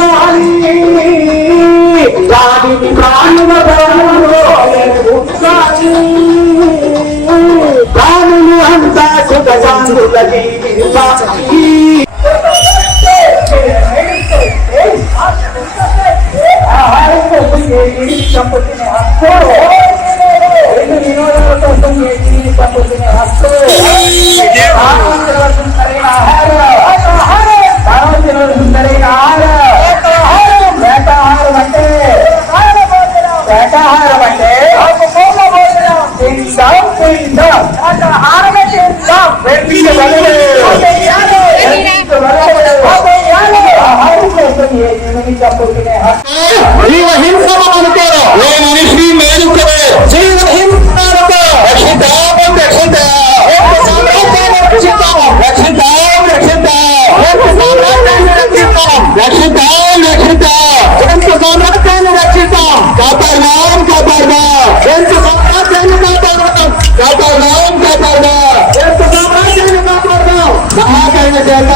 علي بعد من ചേർത്ത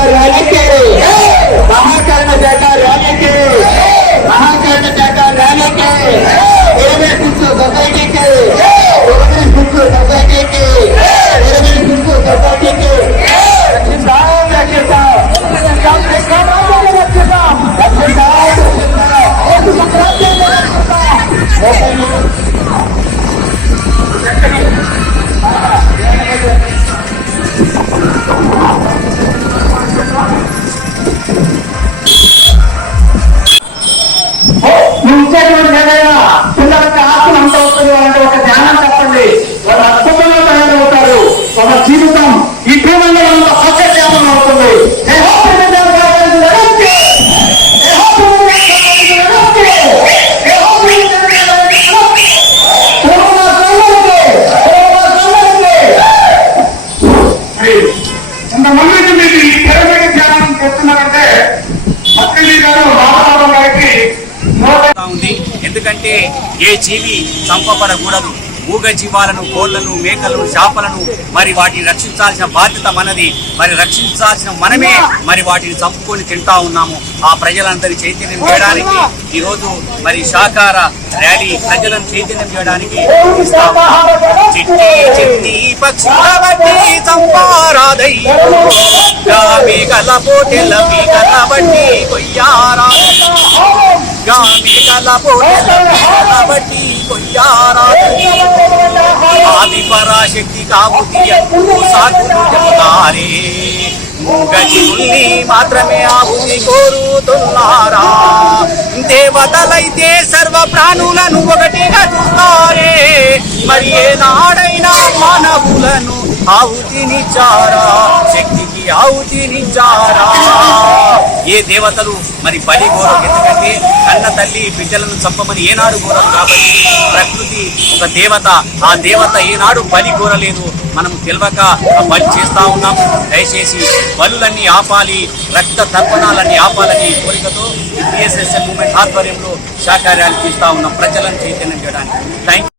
ఎందుకంటే ఏ జీవి చంపబడకూడదు. మూగ జీవాలను కోళ్ళను మేకలను చేపలను మరి వాటిని రక్షించాల్సిన బాధ్యత మనది. మరి రక్షించాల్సిన మనమే మరి వాటిని చంపుకొని తింటా ఉన్నాము. ఆ ప్రజలందరి చైతన్యం చేయడానికి ఈరోజు మరి శాకార ర్యాలీ ప్రజలను చైతన్యం చేయడానికి ఇస్తాము. చిట్టి చిట్టి పక్షుల బట్టి మేఘల పోటెల మేఘల బట్టి కొయ్యారా గామికల పోటెల బట్టి కొయ్యారాదయ్యో ఆది పరాశక్తి కావుతీయకు సాకులు చెబుతారే. మూగజీవుల్ని మాత్రమే ఆహుతి కోరుతున్నారా. దేవతలైతే సర్వ ప్రాణులను ఒకటిగా చూస్తారే. మరి ఏనాడైనా మానవులను ఆహుతినిచ్చారా శక్తికి ఆహుతినిచ్చారా ఏ దేవతలు మరి బలి కోరం ఎందుకంటే కన్న తల్లి బిడ్డలను చంపమని ఏనాడు కోరదు కాబట్టి ప్రకృతి ఒక దేవత ఆ దేవత ఏనాడు బలి కోరలేదు మనం తెలియక బలి చేస్తా ఉన్నాం. దయచేసి బలులన్నీ ఆపాలి రక్త తర్పణాలన్నీ ఆపాలని కోరికతో బిఎస్ఎస్ఎల్ మూమెంట్ ఆధ్వర్యంలో సహకార్యాలు తీస్తా ఉన్నాం. ప్రజలను చైతన్యం చేయడానికి. థ్యాంక్